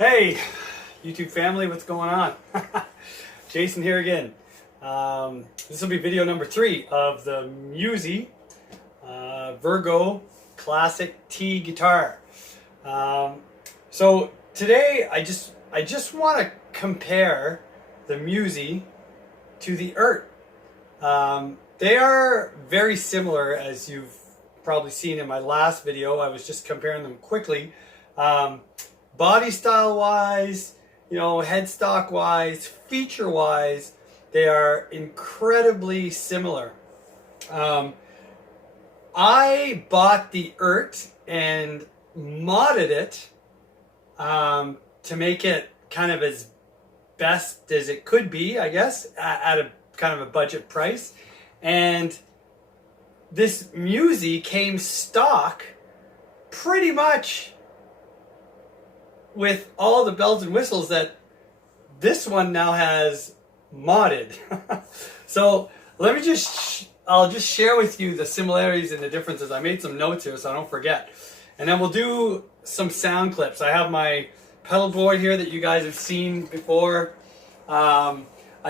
Hey, YouTube family, what's going on? Jason here again. This will be video number 3 of the M-Musi Virgo Classic T guitar. So today I just want to compare the M-Musi to the Eart. They are very similar, as you've probably seen in my last video. I was just comparing them quickly. Body style wise, headstock wise, feature wise, they are incredibly similar. I bought the Eart and modded it to make it kind of as best as it could be, I guess, at a kind of a budget price. And this M-Musi came stock pretty much with all the bells and whistles that this one now has modded. So let me I'll just share with you the similarities and the differences. I made some notes here so I don't forget. And then we'll do some sound clips. I have my pedal board here that you guys have seen before. I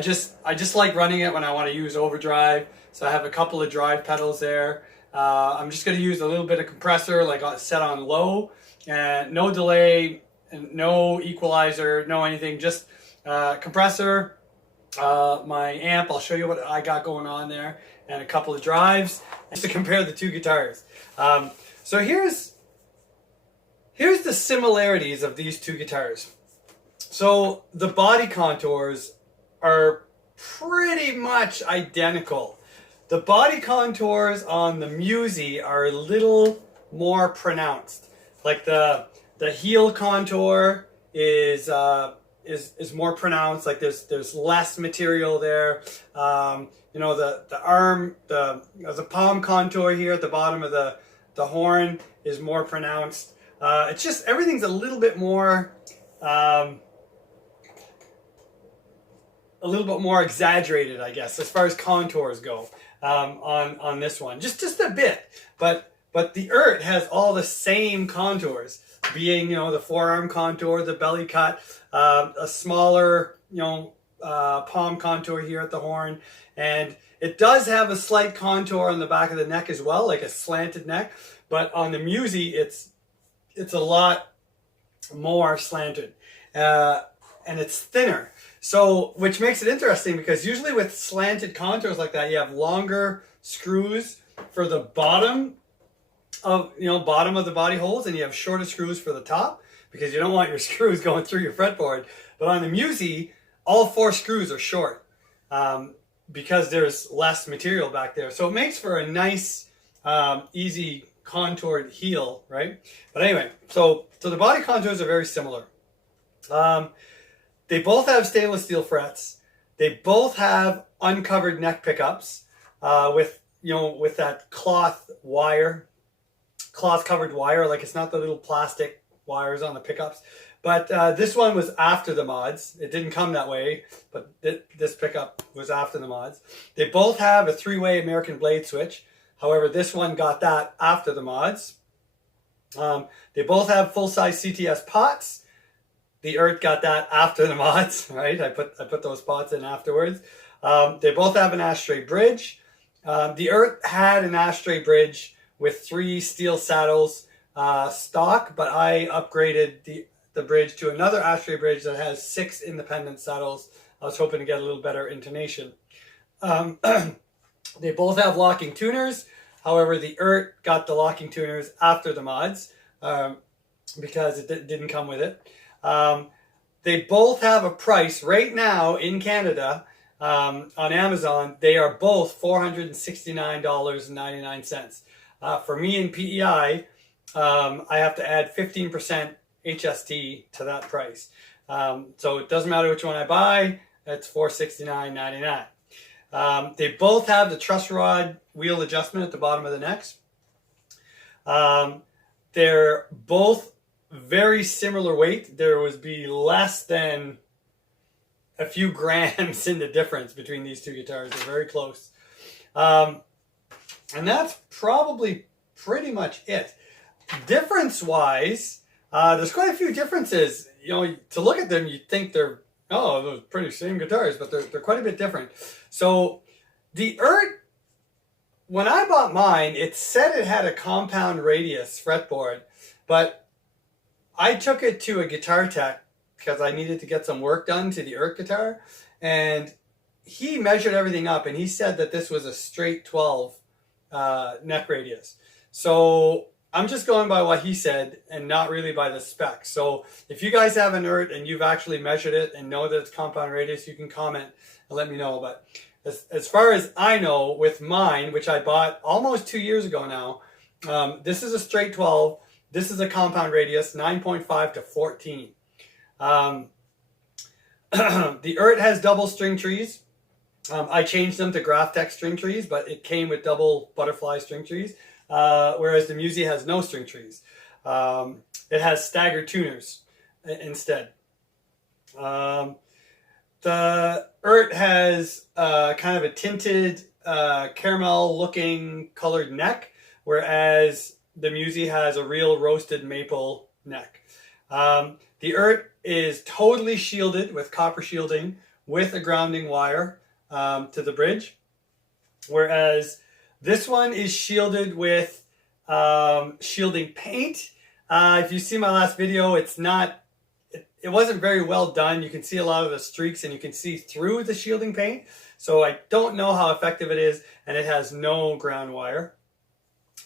just like running it when I want to use overdrive. So I have a couple of drive pedals there. I'm just going to use a little bit of compressor, like set on low, and no delay, and no equalizer, no anything, just compressor, my amp. I'll show you what I got going on there, and a couple of drives, just to compare the two guitars. So here's the similarities of these two guitars. So the body contours are pretty much identical. The body contours on the M-Musi are a little more pronounced. Like the heel contour is more pronounced. Like there's less material there. The arm, the palm contour here at the bottom of the horn is more pronounced. It's just everything's a little bit more exaggerated, I guess, as far as contours go on this one. Just a bit, but the Eart has all the same contours, being the forearm contour, the belly cut, a smaller palm contour here at the horn, and it does have a slight contour on the back of the neck as well, like a slanted neck. But on the M-Musi, it's a lot more slanted, and it's thinner. So, which makes it interesting, because usually with slanted contours like that, you have longer screws for the bottom of the body holes, and you have shorter screws for the top, because you don't want your screws going through your fretboard. But on the M-Musi, all 4 screws are short, because there's less material back there. So it makes for a nice, easy contoured heel, right? But anyway, so the body contours are very similar. They both have stainless steel frets. They both have uncovered neck pickups with that cloth covered wire. Like, it's not the little plastic wires on the pickups. But this one was after the mods. It didn't come that way, but this pickup was after the mods. They both have a 3-way American blade switch. However, this one got that after the mods. They both have full-size CTS pots. The Eart got that after the mods, right? I put those pots in afterwards. They both have an ashtray bridge. The Eart had an ashtray bridge with 3 steel saddles stock, but I upgraded the bridge to another ashtray bridge that has 6 independent saddles. I was hoping to get a little better intonation. They both have locking tuners. However, the Eart got the locking tuners after the mods because it didn't come with it. They both have a price right now in Canada on Amazon. They are both $469.99. For me in PEI, I have to add 15% HST to that price. So it doesn't matter which one I buy, it's $469.99. They both have the truss rod wheel adjustment at the bottom of the necks. They're both very similar weight. There would be less than a few grams in the difference between these two guitars. They're very close. And that's probably pretty much it. Difference-wise, There's quite a few differences. You know, to look at them, you'd think they're, oh, those pretty same guitars, but they're quite a bit different. So the Eart, when I bought mine, it said it had a compound radius fretboard, but I took it to a guitar tech because I needed to get some work done to the Eart guitar, and he measured everything up, and he said that this was a straight 12 neck radius. So I'm just going by what he said and not really by the specs. So if you guys have an Eart and you've actually measured it and know that it's compound radius, you can comment and let me know. But as far as I know, with mine, which I bought almost 2 years ago now, this is a straight 12. This is a compound radius, 9.5 to 14. The Eart has double string trees. I changed them to Graphtec string trees, but it came with double butterfly string trees, whereas the M-Musi has no string trees. It has staggered tuners instead. The Eart has kind of a tinted caramel-looking colored neck, whereas the M-Musi has a real roasted maple neck. The Eart is totally shielded with copper shielding with a grounding wire to the bridge, whereas this one is shielded with shielding paint. If you see my last video, it wasn't very well done. You can see a lot of the streaks and you can see through the shielding paint. So I don't know how effective it is, and it has no ground wire.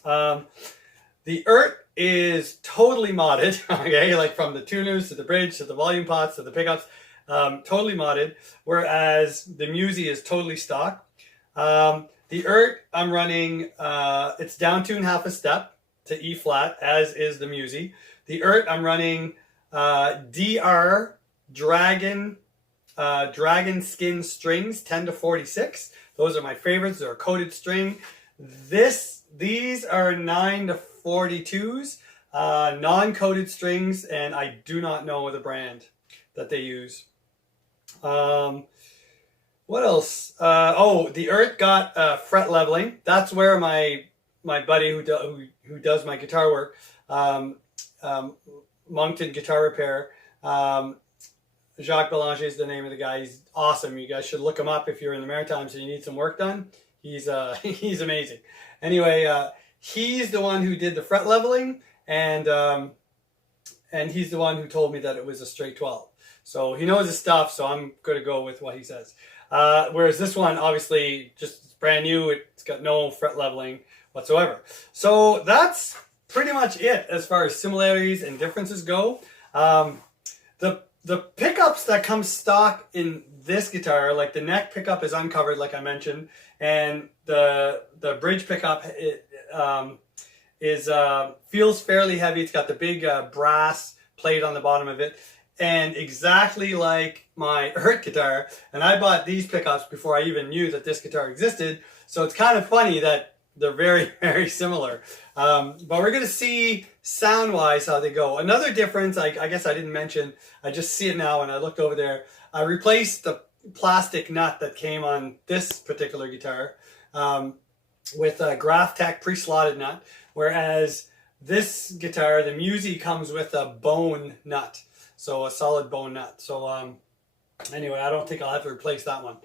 The Eart is totally modded, okay, like from the tuners to the bridge to the volume pots to the pickups. Totally modded, whereas the M-Musi is totally stock. The Eart, I'm running, it's down tune half a step to E flat, as is the M-Musi. The Eart, I'm running DR Dragon Skin strings, 10 to 46. Those are my favorites. They're a coated string. These are 9 to 42s, non-coated strings, and I do not know the brand that they use. What else? The Eart got fret leveling. That's where my buddy who does my guitar work, Moncton Guitar Repair, Jacques Belanger is the name of the guy. He's awesome. You guys should look him up if you're in the Maritimes and you need some work done. He's amazing. Anyway, he's the one who did the fret leveling, and he's the one who told me that it was a straight 12. So he knows his stuff, so I'm going to go with what he says. Whereas this one, obviously, just brand new. It's got no fret leveling whatsoever. So that's pretty much it as far as similarities and differences go. The pickups that come stock in this guitar, like the neck pickup is uncovered, like I mentioned, and the bridge pickup feels fairly heavy. It's got the big brass plate on the bottom of it, and exactly like my Eart guitar. And I bought these pickups before I even knew that this guitar existed, so it's kind of funny that they're very, very similar. But we're going to see sound-wise how they go. Another difference, I guess I didn't mention, I just see it now when I looked over there. I replaced the plastic nut that came on this particular guitar with a Graphtec pre-slotted nut, whereas this guitar, the M-Musi, comes with a bone nut, so a solid bone nut. So anyway, I don't think I'll have to replace that one.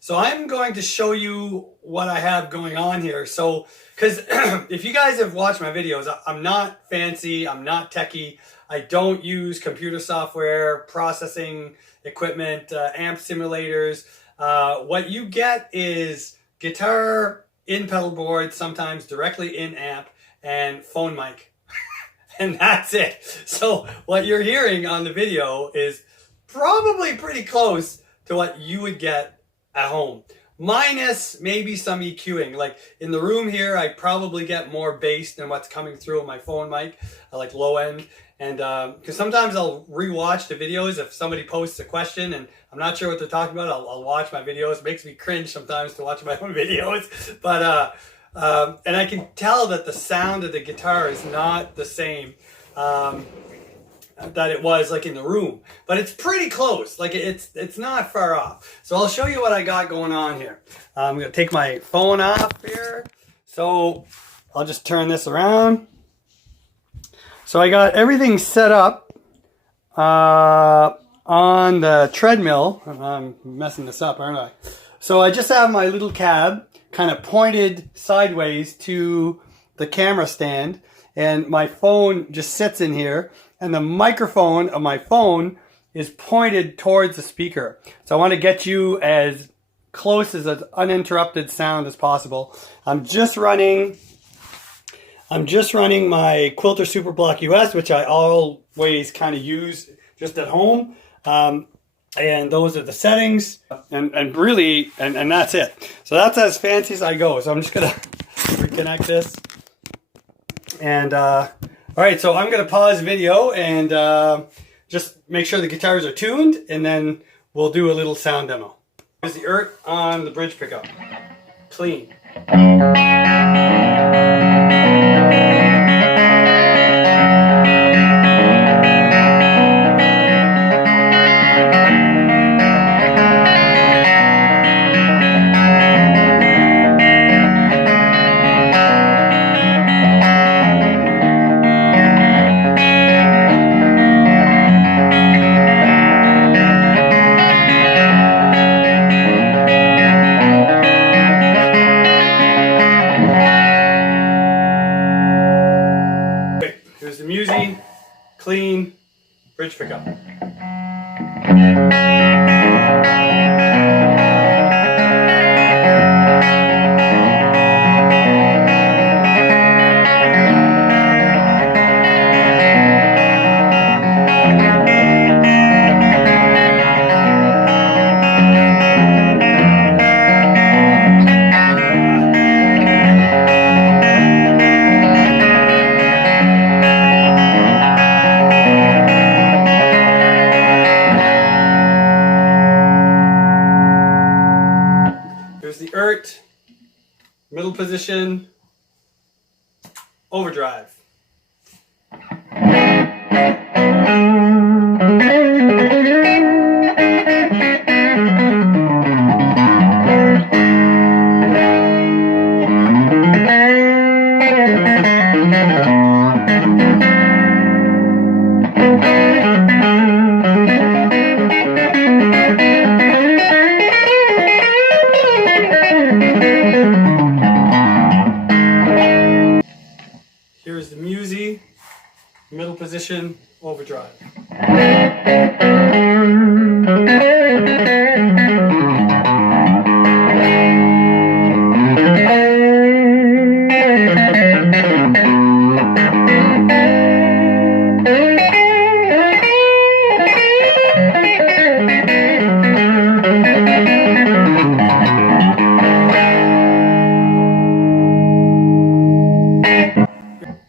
So I'm going to show you what I have going on here. So, because if you guys have watched my videos, I'm not fancy, I'm not techie. I don't use computer software, processing equipment, amp simulators. What you get is guitar in pedal board, sometimes directly in amp, and phone mic. And that's it. So what you're hearing on the video is probably pretty close to what you would get at home, minus maybe some EQing. Like in the room here, I probably get more bass than what's coming through on my phone mic, like low end. And because sometimes I'll rewatch the videos if somebody posts a question and I'm not sure what they're talking about. I'll watch my videos. It makes me cringe sometimes to watch my own videos, but and I can tell that the sound of the guitar is not the same that it was like in the room, but it's pretty close. Like it's not far off. So I'll show you what I got going on here. I'm gonna take my phone off here. So I'll just turn this around. So I got everything set up on the treadmill. I'm messing this up, aren't I? So I just have my little cab kind of pointed sideways to the camera stand, and my phone just sits in here, and the microphone of my phone is pointed towards the speaker. So I want to get you as close as an uninterrupted sound as possible. I'm just running my Quilter Super Block US, which I always kind of use just at home. And those are the settings, and really, and that's it. So that's as fancy as I go. So I'm just gonna reconnect this. And all right, so I'm gonna pause video and just make sure the guitars are tuned, and then we'll do a little sound demo. Here's the Eart on the bridge pickup. Clean. Here's the M-Musi, clean, bridge pickup. Here's the Eart, middle position, overdrive. Here's the M-Musi, middle position, overdrive.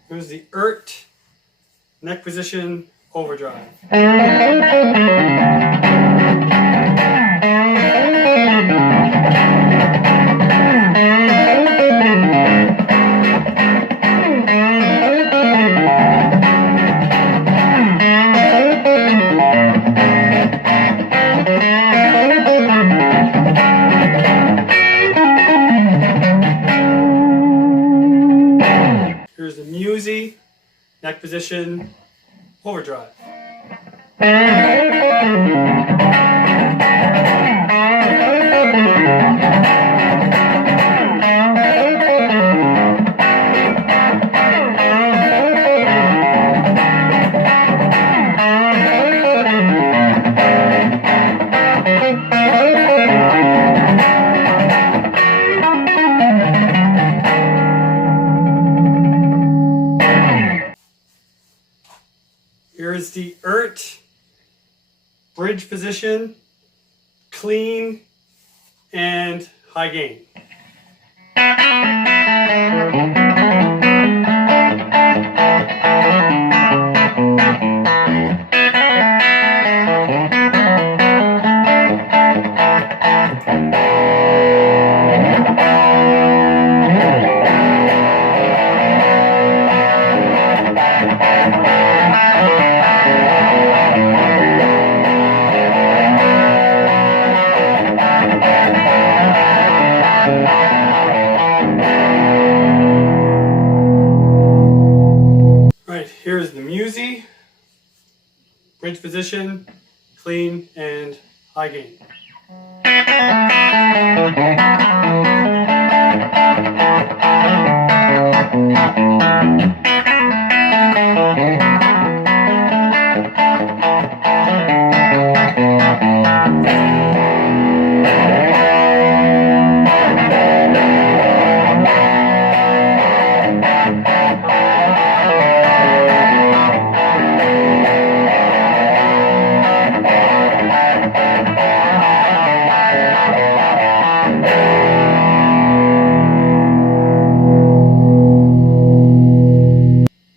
Here's the Eart, neck position, overdrive. Here's the M-Musi, neck position, overdrive. Here's the Eart, bridge position, clean, and high gain. clean, and high gain.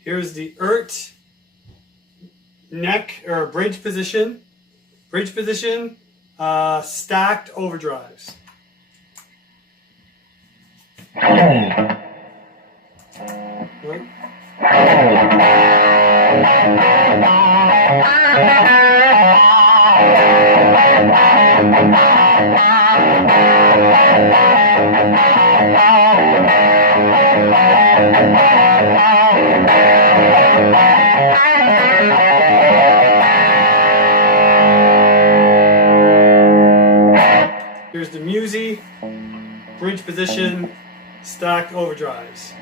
Here's the Eart neck or bridge position. Bridge position, stacked overdrives. Here's the M-Musi, bridge position, stacked overdrives.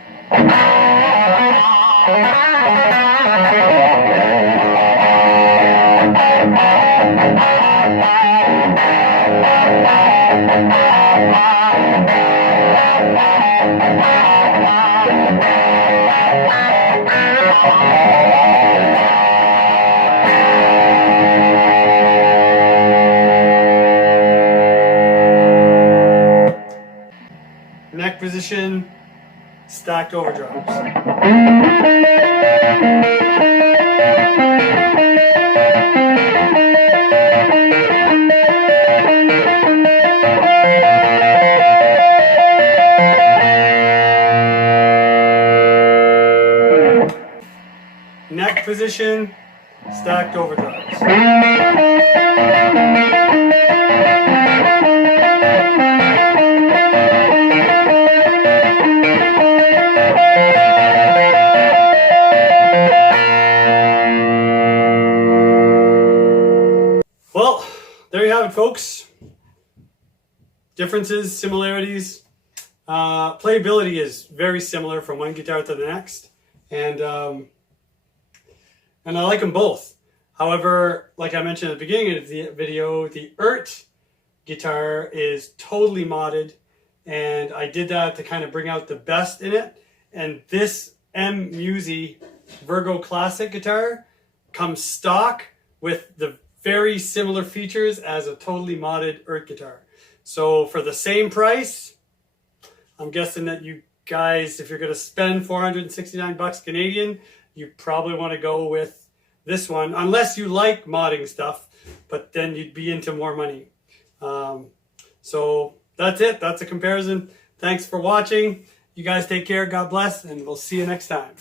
Neck position, stacked overdrives. Neck position, stacked overdrives. Well, there you have it, folks. Differences, similarities. Playability is very similar from one guitar to the next, and I like them both. However, like I mentioned at the beginning of the video, the Eart guitar is totally modded, and I did that to kind of bring out the best in it. And this M-Musi Virgo Classic guitar comes stock with the very similar features as a totally modded Eart guitar. So for the same price, I'm guessing that you guys, if you're going to spend 469 bucks Canadian, you probably want to go with this one, unless you like modding stuff, but then you'd be into more money. So that's it. That's a comparison. Thanks for watching. You guys take care. God bless, and we'll see you next time.